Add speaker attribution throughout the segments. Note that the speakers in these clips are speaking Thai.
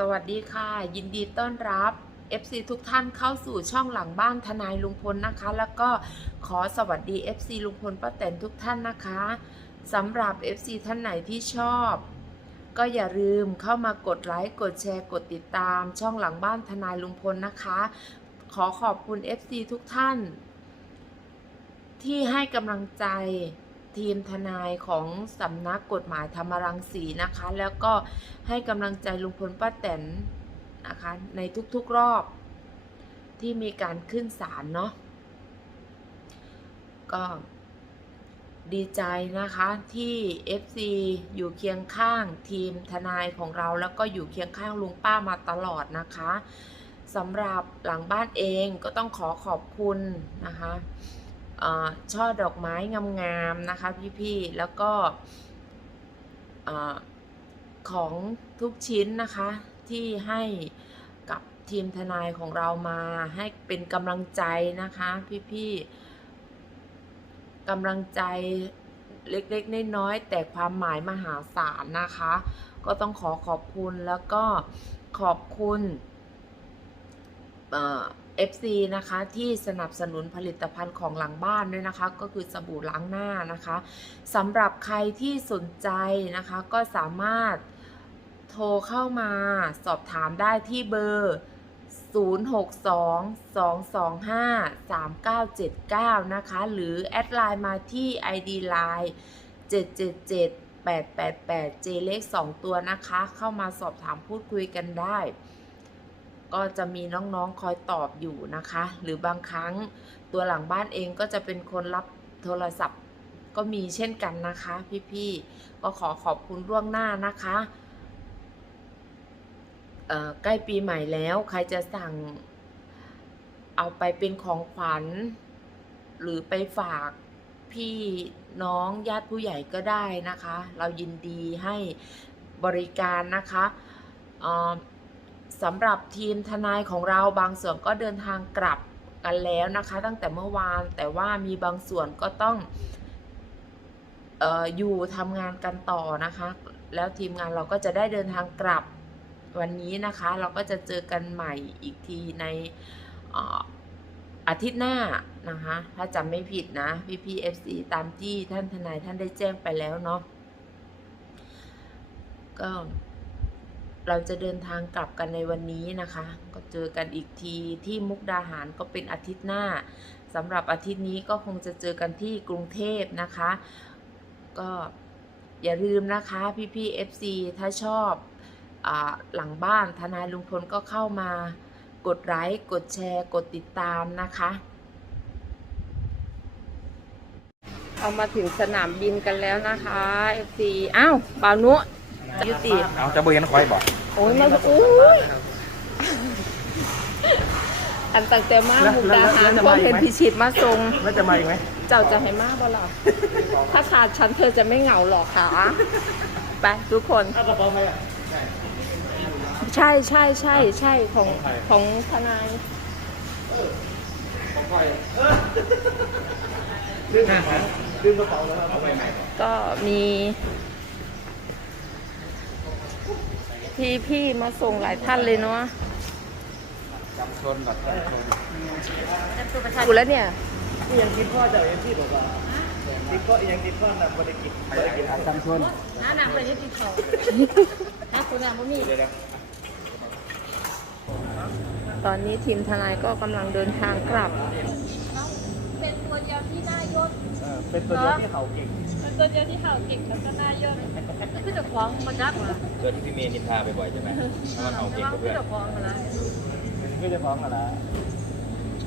Speaker 1: สวัสดีค่ะ ยินดีต้อนรับ FC ทุกท่านเข้าสู่ช่องหลังบ้านทนายลุงพลนะคะ แล้วก็ขอสวัสดี FC ลุงพลป้าแตนทุกท่านนะคะสำหรับ FC ท่านไหนที่ชอบ ก็อย่าลืมเข้ามากดไลค์กดแชร์กดติดตาม ช่องหลังบ้านทนายลุงพลนะคะ ขอขอบคุณ FC ทุกท่าน ที่ให้กำลังใจ ทีมทนายของสำนักกฎหมายธรรมรังสีนะคะ แล้วก็ให้กำลังใจลุงพลป้าแตนนะคะในทุกๆรอบที่มีการขึ้นศาลเนาะก็ดีใจนะคะที่ FC อยู่เคียงข้างทีมทนายของเราแล้วก็อยู่เคียงข้างลุงป้ามาตลอดนะคะสำหรับหลังบ้านเองก็ต้องขอขอบคุณนะคะ ช่อดอกไม้งามๆนะคะพี่ๆแล้วก็ของทุกชิ้นนะคะที่ให้กับทีมทนายของเรามาให้เป็นกำลังใจนะคะพี่ๆกำลังใจเล็กๆน้อยๆแต่ความหมายมหาศาลนะคะ ก็ต้องขอขอบคุณแล้วก็ขอบคุณ FC นะคะที่สนับสนุนผลิตภัณฑ์ของหลังบ้านด้วยนะคะ ก็คือสบู่ล้างหน้านะคะสำหรับใครที่สนใจนะคะก็สามารถโทรเข้ามาสอบถามได้ที่เบอร์ 0622253979 นะคะ หรือแอดไลน์มาที่ ID Line 777 888 J เลข2ตัวนะคะ เข้ามาสอบถามพูดคุยกันได้ ก็จะมีน้องๆคอยตอบอยู่นะคะ หรือบางครั้งตัวหลังบ้านเองก็จะเป็นคนรับโทรศัพท์ก็มีเช่นกันนะคะพี่ๆก็ขอขอบคุณล่วงหน้านะคะใกล้ปีใหม่แล้วใครจะสั่งเอาไปเป็นของขวัญ หรือไปฝากพี่น้องญาติผู้ใหญ่ก็ได้นะคะ เรายินดีให้บริการนะคะอ่อ สำหรับทีมทนายของเราบางส่วนก็เดินทางกลับกันแล้วนะคะ ตั้งแต่เมื่อวานแต่ว่ามีบางส่วนก็ต้องอออยู่ทำงานกันต่อนะคะ แล้วทีมงานเราก็จะได้เดินทางกลับวันนี้นะคะ เราก็จะเจอกันใหม่อีกทีในเอ่ออาทิตย์หน้านะคะ ถ้าจำไม่ผิดนะพี่พีเอฟซีตามที่ท่านทนายท่านได้แจ้งไปแล้วเนาะก็ เราจะเดินทางกลับกันในวันนี้นะคะ ก็เจอกันอีกทีที่มุกดาหารก็เป็นอาทิตย์หน้าสำหรับอาทิตย์นี้ก็คงจะเจอกันที่กรุงเทพนะคะ ก็อย่าลืมนะคะพี่พี่ FC ถ้าชอบอหลังบ้านทนายลุงพลก็เข้ามากดไลค์กดแชร์ กดติดตามนะคะเอามาถึงสนามบินกันแล้วนะคะ FC อ้าวบานุ ยุติ
Speaker 2: เอาจะเบยนคอยบอก
Speaker 1: โอ้ยมาอุ้ยอันตั้งแต่มามุกดาหารพวกเห็นพิชิตมาทรง
Speaker 2: แล้วจะมาอีกไหม
Speaker 1: เจ้าจะให้มาบ่ล่ะถ้าขาดฉันเธอจะไม่เหงาหรอกค่ะไปทุกคน
Speaker 2: เอากระเป๋าไปอะ
Speaker 1: ใช่ใช่ใช่ใช่ของของทนาย
Speaker 2: ของคอยดึงกระเป๋าดึงกระเป๋าแล้วเอาไปไหน
Speaker 1: ก็มี พี่พี่มาส่งหลายท่านเลยเนาะ
Speaker 2: จำชนก่อนจำชน
Speaker 1: กูแล้วเนี่ย
Speaker 2: นี่ยังกินข้อจากยังที่บอกว่ากินข้อยังกินข้อนะบริกินบริกินจำชน
Speaker 3: น้าหนักเลยที่ติดเขาถ้าคุณน้ำไม่มี
Speaker 2: เดี๋ยว
Speaker 1: ตอนนี้ทีมทนายก็กำลังเดินทางกลับ
Speaker 3: เป็นตัวเดียวที่น่ายศ
Speaker 2: เป็นตัวเดียวที่เขาเก่ง
Speaker 3: เป็น ตัวเดียวที่เห่าเก่งแล้วก็น่ายศคือจะคล้องมาจักมา
Speaker 4: เจอที่พี่เมย์นินทาบ่อยๆใช่ไหมเพราะว่าเอาเก่ง
Speaker 3: ว่า
Speaker 4: กับ
Speaker 3: คื
Speaker 4: เพื่
Speaker 3: อ
Speaker 4: อน
Speaker 3: จะคล้องมาแล้ว
Speaker 2: ไม่ได้พร้อมกันละ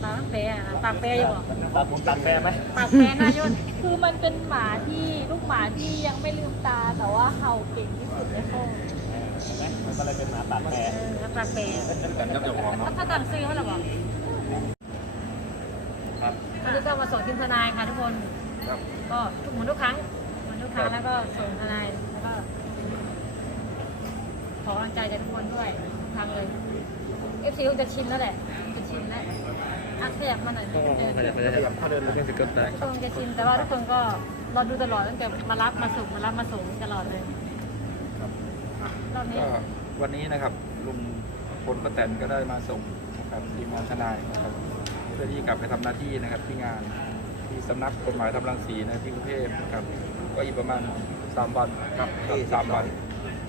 Speaker 3: ปากแปรปากแปรอยู่
Speaker 2: ตัดผมตัดแปรไหม
Speaker 3: ปากแปรน่ายศคือมันเป็นหมาที่ลูกหมาที่ยังไม่ลืมตาแต่ว่าเห่าเก่งที่สุดในโลก
Speaker 2: มันก็เลยเป็นหมาตัดแปร
Speaker 3: เออแล้วปากแปร
Speaker 4: กันกับเจ้าของเนาะ
Speaker 3: ถ้าต่างซื้อเขาหรอบอก
Speaker 2: ครับ
Speaker 3: ก็จะต้องมาส่งทีมทนายค่ะทุกคน
Speaker 2: ครับ
Speaker 3: ก็ทุกเหมือนทุกครั้ง เหมือนทุกครั้งแล้วก็ส่งทนายแล้วก็ขอกำลังใจจากทุกคนด้วยทุกครั้งเลยเอฟซีคงจะชินแล้วแหละจะชินแล้วอักขยับมาหน่อยเดิน
Speaker 2: ขยับขยับเข้าเดินแล้วก็จะเกิดได้
Speaker 3: ทุกคนจะชินแต่ว่าทุกคนก็รอดูตลอดตั้งแต่มารับมาส่งมารับมาส่งตลอดเลยรอบนี้
Speaker 4: ก็วันนี้นะครับลุ
Speaker 5: ลุงพลป้าแตนก็ได้มาส่งนะครับทีมงานทนายนะครับเพื่อที่กลับไปทำหน้าที่นะครับที่งานที่สำนักกฎหมายทำรังสีนะที่กรุงเทพนะครับ ก็อีกประมาณสามวันครับสามวัน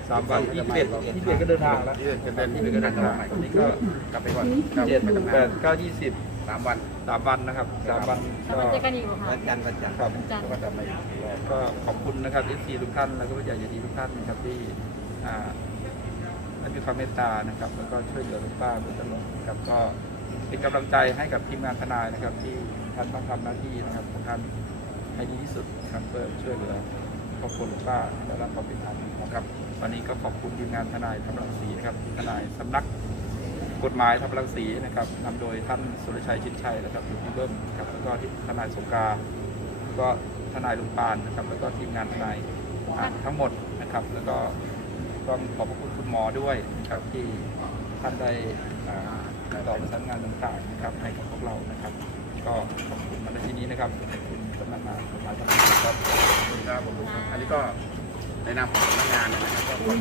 Speaker 5: สามวันที่เจ็ดที่เจ็ดก็เดินทางแล้ว
Speaker 6: ที่เดือนที่เดือนที่เดือนก็เดินทาง
Speaker 5: ตอนนี้ก็
Speaker 6: กลับไปก่อนครับ
Speaker 5: เจ็ด
Speaker 6: ไปทำงา
Speaker 5: แป
Speaker 6: น
Speaker 5: ดเก้ายี่สิบ
Speaker 6: สามวัน
Speaker 5: สามวันนะครับสามวัน
Speaker 3: แล้ว
Speaker 5: ก็
Speaker 3: มาเจอกันอีกเหรอคะ
Speaker 6: วันจันทร์วันจันทร์
Speaker 5: ครับ
Speaker 3: วันจันทร์
Speaker 6: ก็จะมาอีกรอบ
Speaker 5: ก็ขอบคุณนะครับที่ทีทุกท่านแล้วก็ผู้ใหญ่ใจดีทุกท่านนะครับที่อ่าให้มีความเมตตานะครับ แล้วก็ช่วยเหลือลุงป้าโดยตลอดนะครับก็เป็นกำลังใจให้กับทีมงานทนายนะครับ ที่ท่านต้องทำหน้าที่นะครับของท่าน ให้ดีที่สุดนะครับเพื่อช่วยเหลือครอบครัวลุงป้าให้ได้รับความเป็นธรรมนะครับ วันนี้ก็ขอบคุณทีมงานทนายทำรังสีนะครับทนายสำนักกฎหมายทำรังสีนะครับนำโดยท่านสุรชัยชิดชัยนะครับอยู่ที่เบิ้มนะครับแล้วก็ที่ทนายสงกาก็ทนายลุงปานนะครับ แล้วก็ทีมงานทนายทั้งหมดนะครับ แล้วก็ต้องขอบพระคุณคุณหมอด้วยนะครับที่ท่านได้อ่าติดต่อประสานงานต่างๆนะครับให้กับพวกเรานะครับ ก็ขอบคุณมาในที่นี้นะครับขอบคุณ สำนักงานกฎหมายทางการครับ
Speaker 6: ขอบคุณครับผมอันนี้ก็ในนามของสำนักงานนะครับก็ขอบ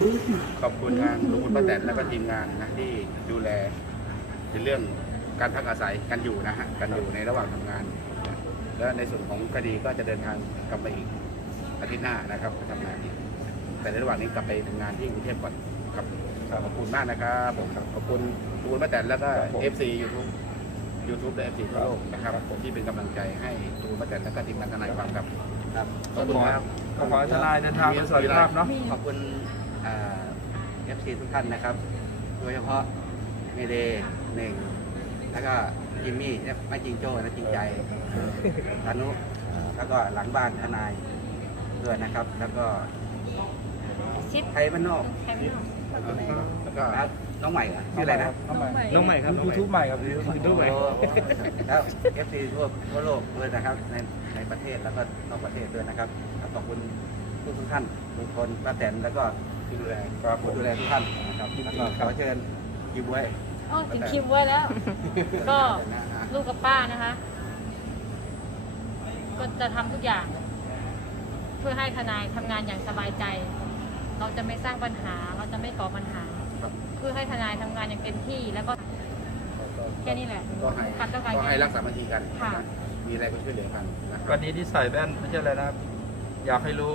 Speaker 6: คุณขอบคุณทางลุงพลป้าแตนแล้วก็ทีมงานนะที่ดูแลในเรื่องการพักอาศัยกันอยู่นะฮะกันอยู่ในระหว่างทำงาน แล้วในส่วนของคดีก็จะเดินทางกลับไปอีกอาทิตย์หน้านะครับไปทำงานอีกแต่ในระหว่างนี้กลับไปทำงานที่กรุงเทพก่อนครับขอบคุณมากนะครับผมขอบคุณลุงพลป้าแตนแล้วก็ FC YouTube YouTube และ FC ทั่วโลกนะครับผมที่เป็นกำลังใจให้ลุงพลป้าแตนและก็ทีมงานทนายความครับครับขอบคุณครับ
Speaker 5: ก็ขอให้ทนายเดินทางโดยสวัสดิภาพเนาะ
Speaker 6: ขอบคุณเอฟซีทุกท่านนะครับ โดยเฉพาะเมเดย์หนึ่งแล้วก็จิมมี่เนี่ยไม่จริงโจ้นะจริงใจธนุแล้วก็หลังบ้านทนายด้วยนะครับ แล้วก็
Speaker 3: ชิป
Speaker 6: ไทยบ้านนอก
Speaker 3: ใครไม่รู้
Speaker 6: แล้วก็ น้องใหม่เหรอชื่ออะไรนะ
Speaker 5: น้องใหม่
Speaker 2: น้องใหม่ครับ
Speaker 5: ยูทูบใหม่ครับ
Speaker 2: ยูทูบใหม่
Speaker 6: แล้วเอฟซีทั่วทั่วโลกด้วยนะครับในในประเทศแล้วก็นอกประเทศด้วยนะครับขอบคุณทุกทุกท่านทุกคนป้าแตนแล้วก็ที่ดูแล
Speaker 5: ครับผม
Speaker 6: ผู้ดูแลทุกท่านนะครับแล้วก็ขอเชิญยิบไว้
Speaker 3: อ๋อถึงคิวไว้แล้ว ก็ลูกกับป้านะคะ ก็จะทำทุกอย่าง เพื่อให้ทนายทำงานอย่างสบายใจ เราจะไม่สร้างปัญหา เราจะไม่ก่อปัญหาเพื่อให้ทนายทำงานอย่างเต็มที่ แล้วก็แค่นี้แหละ
Speaker 6: ก็ให้
Speaker 3: ปัดต้องการ
Speaker 6: ก็ให้รักษามาทีกัน
Speaker 3: ค่ะ
Speaker 6: มีอะไรก็ช่วยเหลือกันนะครับ
Speaker 5: วันนี้ที่ใส่แว่นไม่ใช่อะไรนะครับอยากให้รู้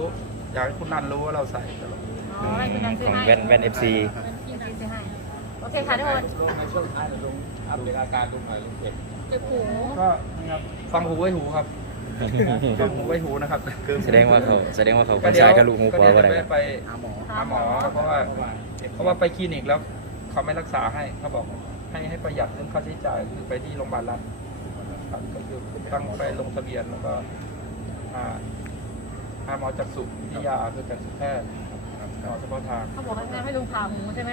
Speaker 5: อยากให้คุณนันรู้ว่าเราใส่ตลอด
Speaker 3: อ๋อให้คุณนันซื้อ
Speaker 4: ของ
Speaker 3: ให้
Speaker 4: แว่นแว่น FC
Speaker 3: พี่นันซื้อให้โอเคค่ะทุกคน
Speaker 4: ลงในช่วงท้ายลงอัปเดตอาการลงหน่อยลงเพจ
Speaker 3: เจ็บหู
Speaker 5: ก็นี่ครับฟังหูไว้หูครับ ฟังหูไว้หูนะครับ
Speaker 4: แสดงว่าเขาแสดงว่าเขาคนซ้ายกับลูกหูขวา
Speaker 5: ก็
Speaker 4: ว่า
Speaker 5: เดี๋
Speaker 4: ไร
Speaker 5: ยว
Speaker 4: ค
Speaker 5: จะ
Speaker 4: รับ
Speaker 5: ไป
Speaker 6: หาหมอ
Speaker 5: หาหมอครับเพราะว่าเพราะว่าไปคลินิกแล้ว เขาไม่รักษาให้เขาบอกให้ให้ประหยัดเรื่องค่าใช้จ่ายคือไปที่โรงพยาบาลรัฐครับก็คือตั้งไปลงทะเบียนแล้วก็หาหาหมอจักษุวิทยาคือจักษุแพทย์ครับหมอเฉพาะทาง
Speaker 3: เขาบอกให้แม่ให้ลุงผ่าหูใช่ไหม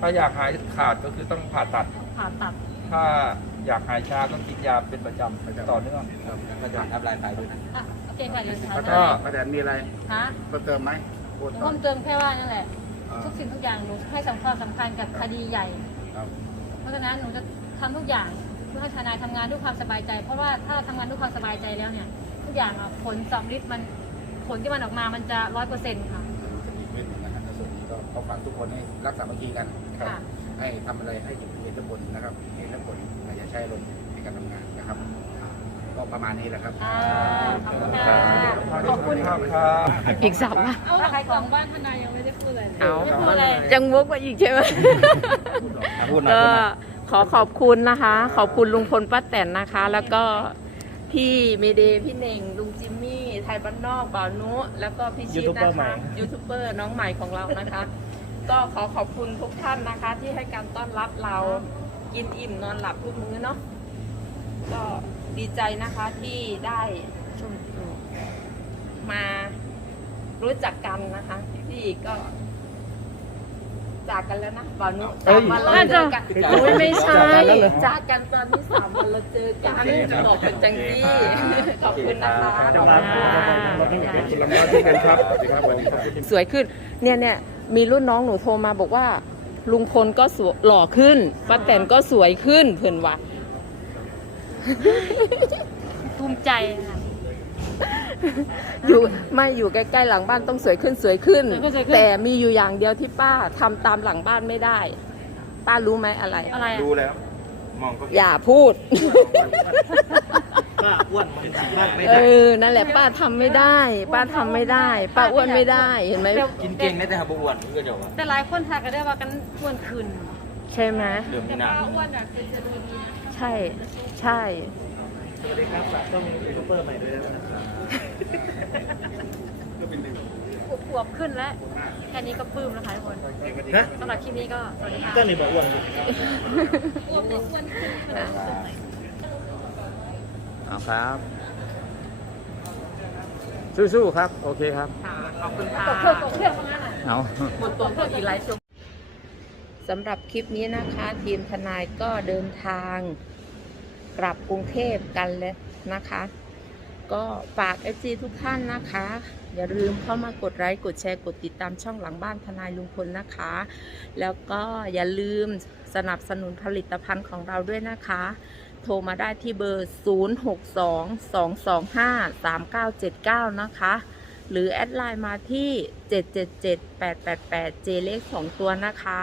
Speaker 5: ถ้าอยากหายขาดก็คือต้องผ่าตัด
Speaker 3: ผ่าตัด
Speaker 5: ถ้าอยากหายชาก็กินยาเป็นประจำต่อเนื่อง
Speaker 6: ครับก็จะอัพไลน์ขายด้วยนะ
Speaker 3: อะโอเคค่ะเดี๋ยวถาม
Speaker 6: ป้าแต
Speaker 5: ก็
Speaker 6: นป้าแตนมีอะไร
Speaker 3: ฮะ
Speaker 6: เพิ่มเติมไหมพูด
Speaker 3: หนู
Speaker 6: ต่อ
Speaker 3: เพิ่มเติมแค่ว่านั่นแหละ
Speaker 6: อ่า
Speaker 3: ทุกสิ่งทุกอย่างหนูให้สำคัญสำคัญกับคดีใหญ่
Speaker 6: ครับ
Speaker 3: เพราะฉะนั้นหนูจะทำทุกอย่างเพื่อให้ทนายทำงานด้วยความสบายใจ เพราะว่าถ้าทำงานด้วยความสบายใจแล้วเนี่ย ทุกอย่างอะผลสำลิดมันผลที่มันออกมามันจะร้อยเปอร์เซ็นต์ค่ะ
Speaker 6: จะดีขึ้นนะครับในส่วนนี้ก็ขอฝากทุกคนให้รักษามาคีกัน
Speaker 3: ค่ะ
Speaker 6: ให้ทำอะไรให้เห็นเหตุผลนะครับเหตุและผลอย่าใช้อารมณ์ในการทำงานนะครับก็ ประมาณนี้แหละครับ
Speaker 3: อ่าขอบคุณค่ะขอบคุณ
Speaker 5: ครับครับ
Speaker 1: อีกสามว่า
Speaker 3: เอาขายของบ้านทนายยังไม่ได้พูดเลย
Speaker 1: เอา
Speaker 3: ไม่พูดเลย
Speaker 1: ยังวกมาอีกใช่ไหม
Speaker 4: พูดหน่อย
Speaker 1: ก็
Speaker 4: พูดหน่อย
Speaker 1: ขอขอบคุณนะคะ ขอบคุณลุงพลป้าแตนนะคะ แล้วก็พี่เมเดย์พี่เน่งลุงจิมมี่ ไทยบ้านนอกบ่าวนุ แล้วก็พี่ชิด
Speaker 2: ยูทูบเบอ
Speaker 1: นะ
Speaker 2: ร์ใหม่
Speaker 1: คะยูทูบเบอร์น้องใหม่ของเรานะคะ ก็ขอขอบคุณทุกท่านนะคะ ที่ให้การต้อนรับเรากินอิ่มนอนหลับทุกมื้อเนาะก็ ดีใจนะคะที่ได้ชมมารู้จักกันนะคะพี่ก็ จากกันแล้วนะบ่าวนุสามวันเราเจอกันโอ้ยไม่ใช่ จากกันตอนที่สามวันเราเจอกันบอกเป็นจังซี่ขอบคุณนะคะ
Speaker 2: จะมาพูดอะไรกันเราไม่มีใครคิด
Speaker 5: ลำบากที่กันครับสวัสดีครับผมขอบคุณ
Speaker 1: สวยขึ้น เนี่ยเนี่ยมีรุ่นน้องหนูโทรมาบอกว่า ลุงพลก็สวยหล่อขึ้นป้าแตนก็สวยขึ้นเพื่อนว่า
Speaker 3: ภูมิใจค่ะ
Speaker 1: อยู่ไม่อยู่ใกล้ๆหลังบ้านต้องสวยขึ้นสวยขึ้น
Speaker 3: สวยขึ้นสวยขึ้น
Speaker 1: แต่มีอยู่อย่างเดียวที่ป้าทำตามหลังบ้านไม่ได้ ป้ารู้ไหมอะไร
Speaker 3: อะไรอะ
Speaker 6: ดูแล้ว มองก็เห็น
Speaker 1: อย่าพูด
Speaker 2: ป้าอ้วนมันสีมากไม่
Speaker 1: เอ
Speaker 2: ได้
Speaker 1: อ นั่นแหละป้าทำไม่ได้ ป้าทำไม่ได้ ป้าอ้วนไม่ได้เห็นไหม
Speaker 3: ดี๋ยว
Speaker 4: กินเก่งได้แต่หาบอ้วนเพื่อนเดียวอะ
Speaker 3: แต่หลายคนทักกันได้ว่ากันอ้วนขึ้น
Speaker 1: ใช่ไหม
Speaker 4: เดิม
Speaker 3: แต่
Speaker 4: ที่หนา
Speaker 3: ป้าอ้วนอะคือจะดูดี
Speaker 1: ใช่ใช่
Speaker 2: สวัสดีครับฝากต้องยูทูบเบอร์ใหม่ด้วยนะครับ
Speaker 3: ขวบๆขึ้นแล้ว แค่นี้ก็ปลื้มแล้วค่ะทุกคน
Speaker 2: ฮะ
Speaker 3: สำหรับคลิปนี้ก็สวัสดีค่ะ
Speaker 2: เจ้านี่บอกอ้วนอยู่
Speaker 3: อ้วนอ้วนขึ้นขนาดไหน
Speaker 5: เอาครับ สู้ๆครับ โอเคครับ
Speaker 1: ขอบคุณค่ะ
Speaker 3: ตกเครื่องตกเครื่องตรงนั้นอะ
Speaker 5: เอา
Speaker 1: คนตัวเพิ่มอีกหลายชั่วโมง สำหรับคลิปนี้นะคะ ทีมทนายก็เดินทางกลับกรุงเทพกันแล้วนะคะ ก็ฝาก FC ทุกท่านนะคะ อย่าลืมเข้ามากดไลค์กดแชร์กดติดตามช่องหลังบ้านทนายลุงพลนะคะ แล้วก็อย่าลืมสนับสนุนผลิตภัณฑ์ของเราด้วยนะคะ โทรมาได้ที่เบอร์ 0622253979 นะคะ หรือแอดไลน์มาที่ 777888 เจเลขของตัวนะคะ